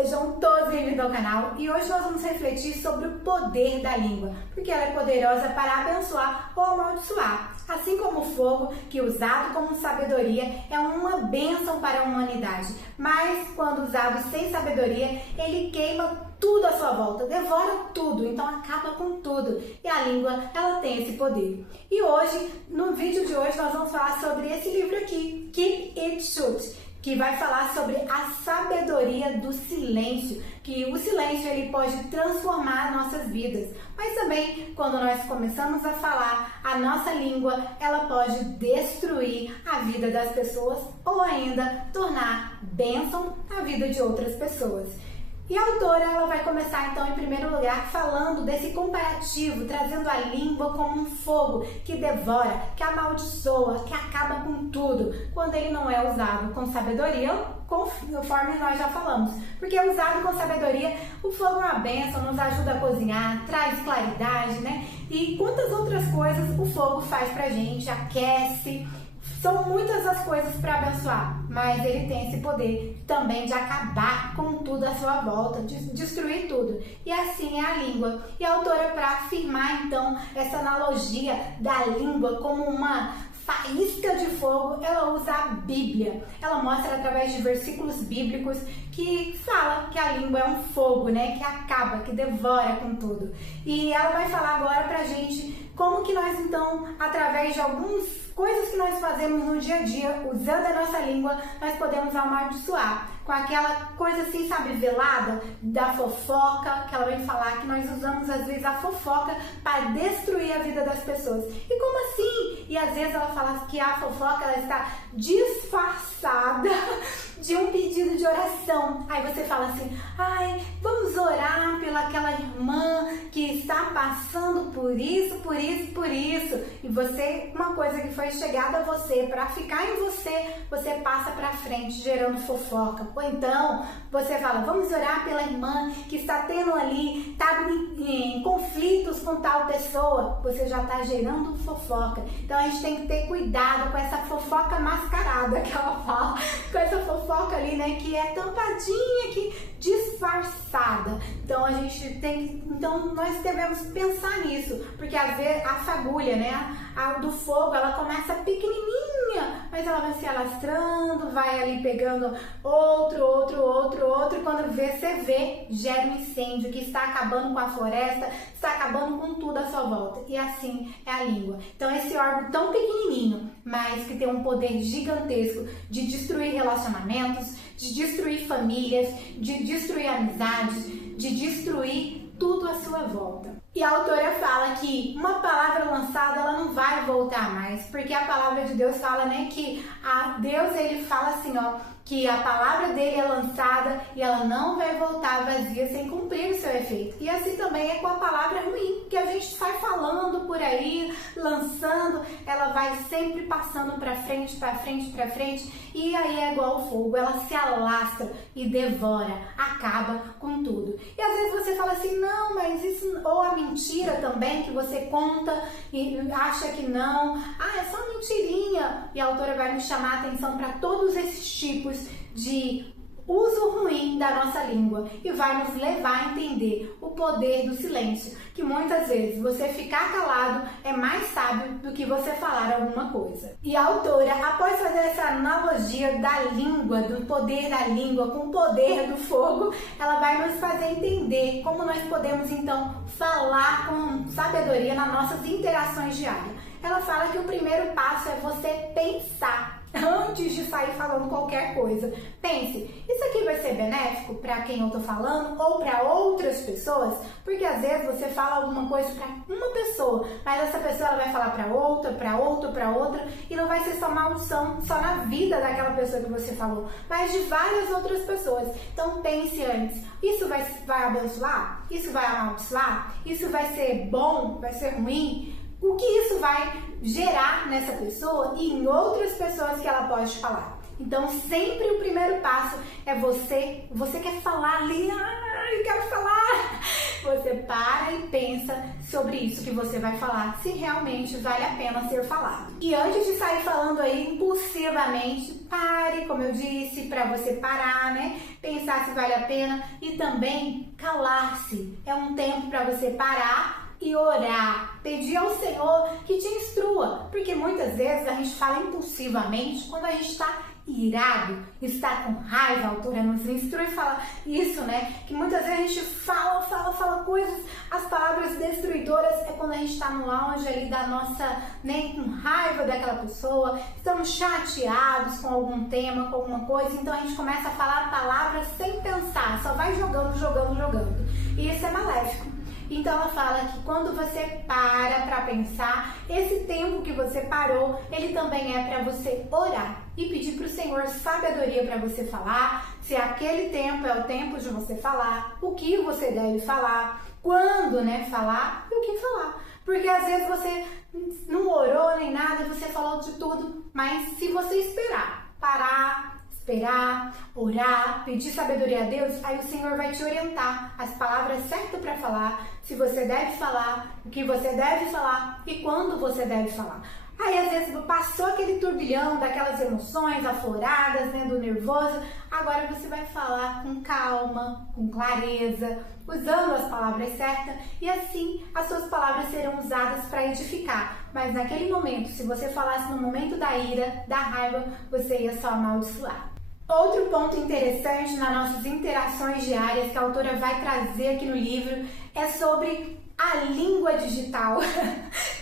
sejam todos bem-vindos ao canal e hoje nós vamos refletir sobre o poder da língua, porque ela é poderosa para abençoar ou amaldiçoar. Assim como o fogo, que usado como sabedoria é uma bênção para a humanidade, mas quando usado sem sabedoria, ele queima tudo à sua volta, devora tudo, então acaba com tudo. E a língua, ela tem esse poder. E hoje, no vídeo de hoje, nós vamos falar sobre esse livro aqui, Keep It Shut, que vai falar sobre a sabedoria do silêncio, que o silêncio ele pode transformar nossas vidas, mas também quando nós começamos a falar, a nossa língua ela pode destruir a vida das pessoas ou ainda tornar bênção a vida de outras pessoas. E a autora ela vai começar então em primeiro lugar falando desse comparativo, trazendo a língua como um fogo que devora, que amaldiçoa, que acaba com tudo, quando ele não é usado com sabedoria, conforme nós já falamos. Porque usado com sabedoria, o fogo é uma bênção, nos ajuda a cozinhar, traz claridade, né? E quantas outras coisas o fogo faz pra gente, aquece. São muitas as coisas para abençoar, mas ele tem esse poder também de acabar com tudo à sua volta, de destruir tudo. E assim é a língua. E a autora, para afirmar então essa analogia da língua como uma faísca de fogo, ela usa a Bíblia. Ela mostra através de versículos bíblicos que fala que a língua é um fogo, né? Que acaba, que devora com tudo. E ela vai falar agora pra gente como que nós então, através de algumas coisas que nós fazemos no dia a dia, usando a nossa língua, nós podemos amaldiçoar. Com aquela coisa assim, sabe, velada, da fofoca, que ela vem falar que nós usamos às vezes a fofoca para destruir a vida das pessoas. E como assim? E às vezes ela fala que a fofoca ela está disfarçada de um pedido de oração. Aí você fala assim, ai, vamos orar pelaquela irmã que está passando por isso, por isso, por isso. E você, uma coisa que foi chegada a você, para ficar em você, você passa para frente gerando fofoca. Ou então, você fala, vamos orar pela irmã que está tendo ali, está em conflitos com tal pessoa. Você já está gerando fofoca. Então a gente tem que ter cuidado com essa fofoca mascarada que ela fala, com essa fofoca ali, né, que é tampadinha, que disfarçada. Então a gente tem, então nós devemos pensar nisso, porque às vezes a fagulha, né, a do fogo, ela começa pequenininha, mas ela vai se alastrando, vai ali pegando outro, e quando você vê, gera um incêndio que está acabando com a floresta, está acabando com tudo à sua volta. E assim é a língua. Então esse órgão tão pequenininho, mas que tem um poder gigantesco de destruir relacionamentos, de destruir famílias, de destruir amizades, de destruir tudo à sua volta. E a autora fala que uma palavra lançada, ela não vai voltar mais, porque a palavra de Deus fala, né, que a Deus, ele fala assim, ó, que a palavra dele é lançada e ela não vai voltar vazia sem cumprir o seu efeito. E assim também é com a palavra ruim, que a gente sai falando por aí, lançando, ela vai sempre passando para frente, para frente, para frente, e aí é igual ao fogo, ela se alastra e devora, acaba com tudo. E às vezes você fala assim, não, mas isso, ou a mentira também, que você conta e acha que não, é só mentirinha. E a autora vai nos chamar a atenção para todos esses tipos de uso ruim da nossa língua e vai nos levar a entender o poder do silêncio, que muitas vezes você ficar calado é mais sábio do que você falar alguma coisa. E a autora, após fazer essa analogia da língua, do poder da língua com o poder do fogo, ela vai nos fazer entender como nós podemos então falar com sabedoria nas nossas interações diárias. Ela fala que o primeiro passo é você pensar antes de sair falando qualquer coisa. Pense, isso aqui vai ser benéfico para quem eu tô falando ou para outras pessoas? Porque às vezes você fala alguma coisa para uma pessoa, mas essa pessoa ela vai falar para outra, para outra, para outra, e não vai ser só maldição só na vida daquela pessoa que você falou, mas de várias outras pessoas. Então pense antes, isso vai abençoar? Isso vai amaldiçoar? Isso vai ser bom? Vai ser ruim? O que isso vai gerar nessa pessoa e em outras pessoas que ela pode falar. Então, sempre o primeiro passo é você quer falar ali, eu quero falar, você para e pensa sobre isso que você vai falar, se realmente vale a pena ser falado. E antes de sair falando aí impulsivamente, pare, como eu disse, para você parar, né? Pensar se vale a pena e também calar-se. É um tempo para você parar e orar, pedir ao Senhor que te instrua, porque muitas vezes a gente fala impulsivamente quando a gente está irado, está com raiva. A autora nos instrui e fala isso, né? Que muitas vezes a gente fala coisas, as palavras destruidoras é quando a gente está no auge ali da nossa, né, com raiva daquela pessoa, estamos chateados com algum tema, com alguma coisa, então a gente começa a falar palavras sem pensar, só vai jogando. E isso é maléfico. Então ela fala que quando você para pensar, esse tempo que você parou, ele também é para você orar e pedir para o Senhor sabedoria para você falar, se aquele tempo é o tempo de você falar, o que você deve falar, quando, né, falar e o que falar. Porque às vezes você não orou nem nada, você falou de tudo, mas se você esperar, orar, pedir sabedoria a Deus, aí o Senhor vai te orientar as palavras certas para falar, se você deve falar, o que você deve falar e quando você deve falar. Aí às vezes passou aquele turbilhão daquelas emoções afloradas, né, do nervoso, agora você vai falar com calma, com clareza, usando as palavras certas e assim as suas palavras serão usadas para edificar. Mas naquele momento, se você falasse no momento da ira, da raiva, você ia só amaldiçoar. Outro ponto interessante nas nossas interações diárias que a autora vai trazer aqui no livro é sobre a língua digital.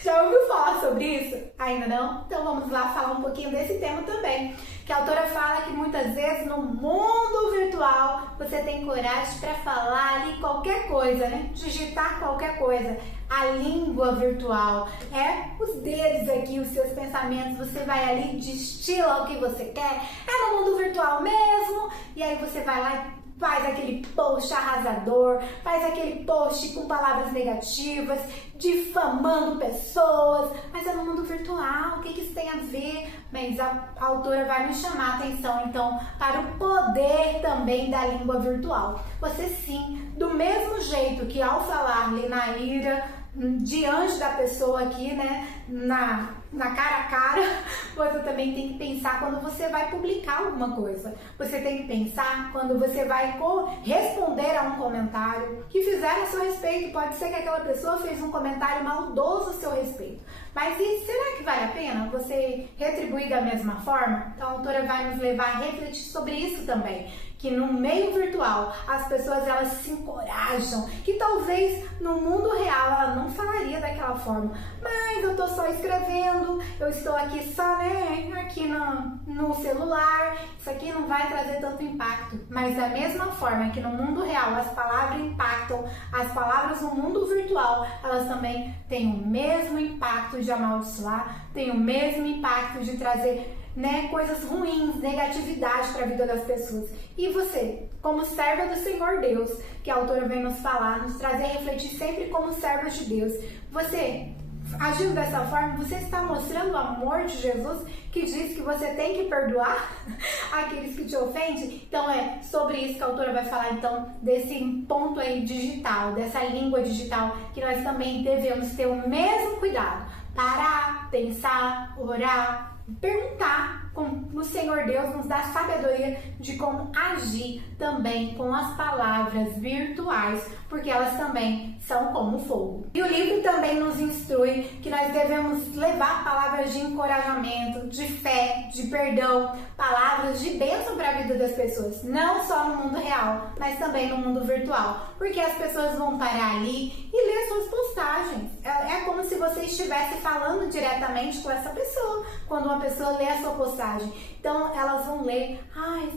Já ouviu falar sobre isso? Ainda não? Então vamos lá falar um pouquinho desse tema também. Que a autora fala que muitas vezes no mundo virtual você tem coragem para falar ali qualquer coisa, né? Digitar qualquer coisa. A língua virtual é os dedos aqui, os seus pensamentos, você vai ali, destila o que você quer, é no mundo virtual mesmo, e aí você vai lá e faz aquele post arrasador, faz aquele post com palavras negativas, difamando pessoas, mas é no mundo virtual, o que isso tem a ver? Mas a autora vai nos chamar a atenção, então, para o poder também da língua virtual. Você sim, do mesmo jeito que ao falar ali na ira, diante da pessoa aqui, né, na cara a cara, você também tem que pensar quando você vai publicar alguma coisa. Você tem que pensar quando você vai responder a um comentário que fizeram a seu respeito. Pode ser que aquela pessoa fez um comentário maldoso a seu respeito. Mas e será que vale a pena você retribuir da mesma forma? Então a autora vai nos levar a refletir sobre isso também. Que no meio virtual as pessoas elas se encorajam, que talvez no mundo real ela não falaria daquela forma, mas eu tô só escrevendo, eu estou aqui só, né, aqui no celular, isso aqui não vai trazer tanto impacto. Mas da mesma forma que no mundo real as palavras impactam, as palavras no mundo virtual, elas também têm o mesmo impacto de amaldiçoar, têm o mesmo impacto de trazer, né, coisas ruins, negatividade para a vida das pessoas. E você, como serva do Senhor Deus, que a autora vem nos falar, nos trazer a refletir sempre como servas de Deus, você agindo dessa forma, você está mostrando o amor de Jesus, que diz que você tem que perdoar aqueles que te ofendem? Então é sobre isso que a autora vai falar, então, desse ponto aí digital, dessa língua digital, que nós também devemos ter o mesmo cuidado, parar, pensar, orar, perguntar, como o Senhor Deus nos dá sabedoria de como agir também com as palavras virtuais, porque elas também são como fogo. E o livro também nos instrui que nós devemos levar palavras de encorajamento, de fé, de perdão, palavras de bênção para a vida das pessoas, não só no mundo real, mas também no mundo virtual, porque as pessoas vão parar ali e ler suas postagens. É como se você estivesse falando diretamente com essa pessoa, quando uma pessoa lê a sua postagem. Então elas vão ler,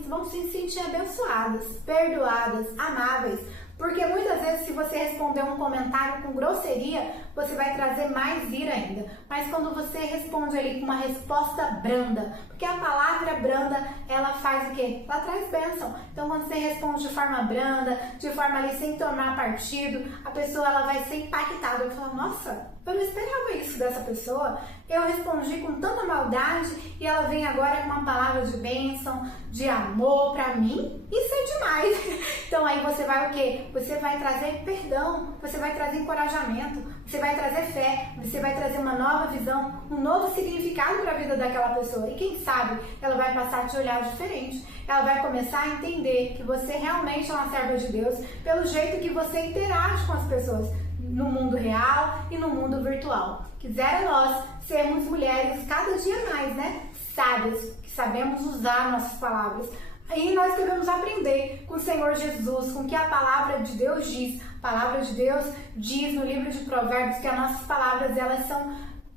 vão se sentir abençoadas, perdoadas, amáveis. Porque muitas vezes, se você responder um comentário com grosseria, você vai trazer mais ira ainda. Mas quando você responde ali com uma resposta branda, porque a palavra branda, ela faz o quê? Ela traz bênção. Então, quando você responde de forma branda, de forma ali sem tomar partido, a pessoa ela vai ser impactada. Vai falar, nossa, eu não esperava isso dessa pessoa. Eu respondi com tanta maldade e ela vem agora com uma palavra de bênção, de amor pra mim. Isso é demais. Então aí você vai o quê? Você vai trazer perdão, você vai trazer encorajamento, você vai trazer fé, você vai trazer uma nova visão, um novo significado para a vida daquela pessoa. E quem sabe ela vai passar a te olhar diferente. Ela vai começar a entender que você realmente é uma serva de Deus pelo jeito que você interage com as pessoas no mundo real e no mundo virtual. Quisera nós sermos mulheres cada dia mais, né? Sábias, que sabemos usar nossas palavras. Aí nós devemos aprender com o Senhor Jesus, com o que a palavra de Deus diz. A palavra de Deus diz no livro de Provérbios que as nossas palavras, elas são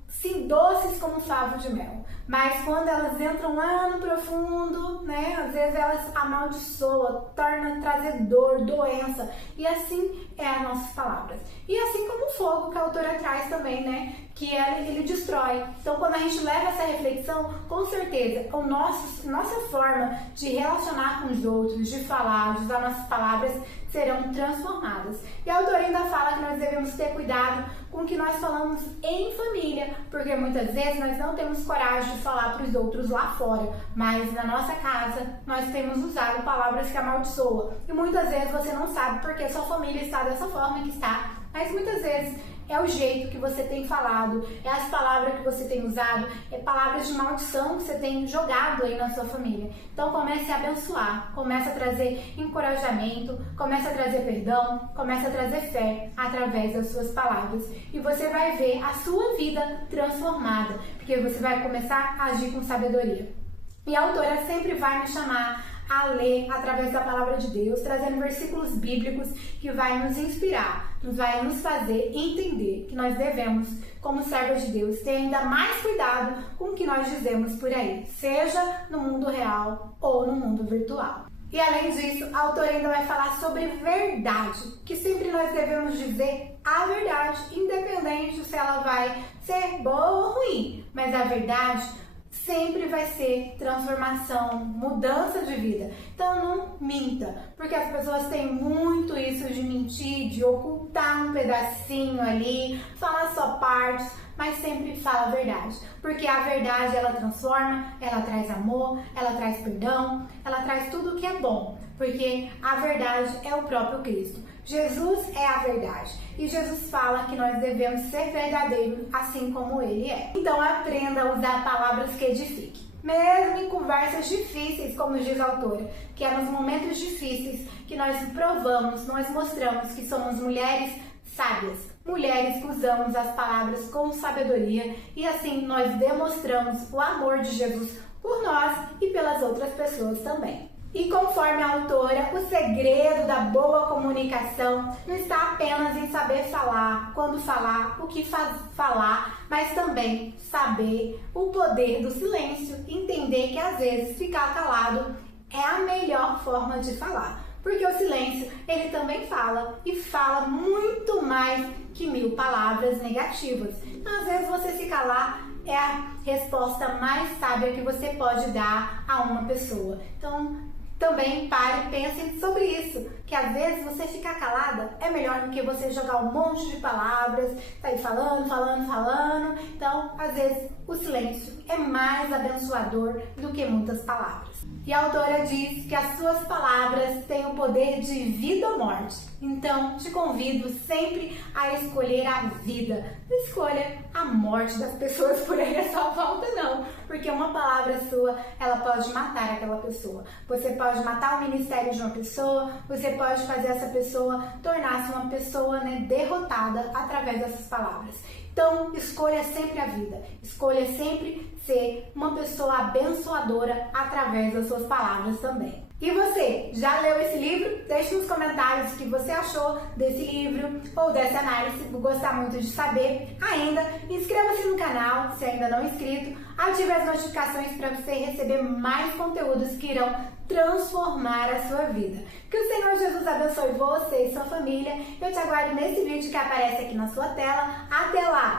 sim doces como favo de mel. Mas quando elas entram lá no profundo, né, às vezes elas amaldiçoam, tornam trazer dor, doença. E assim é as nossas palavras. E assim como o fogo que a autora traz também, né, que ele destrói. Então quando a gente leva essa reflexão, com certeza, nossa forma de relacionar com os outros, de falar, de usar nossas palavras, serão transformadas. E a autora ainda fala que nós devemos ter cuidado com o que nós falamos em família, porque muitas vezes nós não temos coragem de falar para os outros lá fora, mas na nossa casa nós temos usado palavras que amaldiçoam. E muitas vezes você não sabe porque sua família está dessa forma que está, mas muitas vezes é o jeito que você tem falado, é as palavras que você tem usado, é palavras de maldição que você tem jogado aí na sua família. Então comece a abençoar, comece a trazer encorajamento, comece a trazer perdão, comece a trazer fé através das suas palavras. E você vai ver a sua vida transformada, porque você vai começar a agir com sabedoria. E a autora sempre vai me chamar a ler através da palavra de Deus, trazendo versículos bíblicos que vai nos inspirar, vai nos fazer entender que nós devemos, como servas de Deus, ter ainda mais cuidado com o que nós dizemos por aí, seja no mundo real ou no mundo virtual. E além disso, a autora ainda vai falar sobre verdade, que sempre nós devemos dizer a verdade, independente se ela vai ser boa ou ruim, mas a verdade sempre vai ser transformação, mudança de vida. Então não minta, porque as pessoas têm muito isso de mentir, de ocultar um pedacinho ali, falar só partes, mas sempre fala a verdade, porque a verdade ela transforma, ela traz amor, ela traz perdão, ela traz tudo que é bom, porque a verdade é o próprio Cristo. Jesus é a verdade e Jesus fala que nós devemos ser verdadeiros assim como Ele é. Então aprenda a usar palavras que edifiquem. Mesmo em conversas difíceis, como diz a autora, que é nos momentos difíceis que nós provamos, nós mostramos que somos mulheres sábias, mulheres que usamos as palavras com sabedoria e assim nós demonstramos o amor de Jesus por nós e pelas outras pessoas também. E conforme a autora, o segredo da boa comunicação não está apenas em saber falar, quando falar, o que falar, mas também saber o poder do silêncio, entender que às vezes ficar calado é a melhor forma de falar. Porque o silêncio, ele também fala, e fala muito mais que 1000 palavras negativas. Então, às vezes você se calar é a resposta mais sábia que você pode dar a uma pessoa. Então, também pare e pense sobre isso, que às vezes você ficar calada é melhor do que você jogar um monte de palavras, sair falando. Então, às vezes, o silêncio é mais abençoador do que muitas palavras. E a autora diz que as suas palavras têm o poder de vida ou morte. Então, te convido sempre a escolher a vida. Não escolha a morte das pessoas por aí à sua volta, não. Porque uma palavra sua, ela pode matar aquela pessoa. Você pode matar o ministério de uma pessoa, você pode fazer essa pessoa tornar-se uma pessoa, né, derrotada através dessas palavras. Então, escolha sempre a vida. Escolha sempre ser uma pessoa abençoadora através das suas palavras também. E você, já leu esse livro? Deixe nos comentários o que você achou desse livro ou dessa análise. Vou gostar muito de saber. Ainda, inscreva-se no canal, se ainda não é inscrito. Ative as notificações para você receber mais conteúdos que irão transformar a sua vida. Que o Senhor Jesus abençoe você e sua família. Eu te aguardo nesse vídeo que aparece aqui na sua tela. Até lá!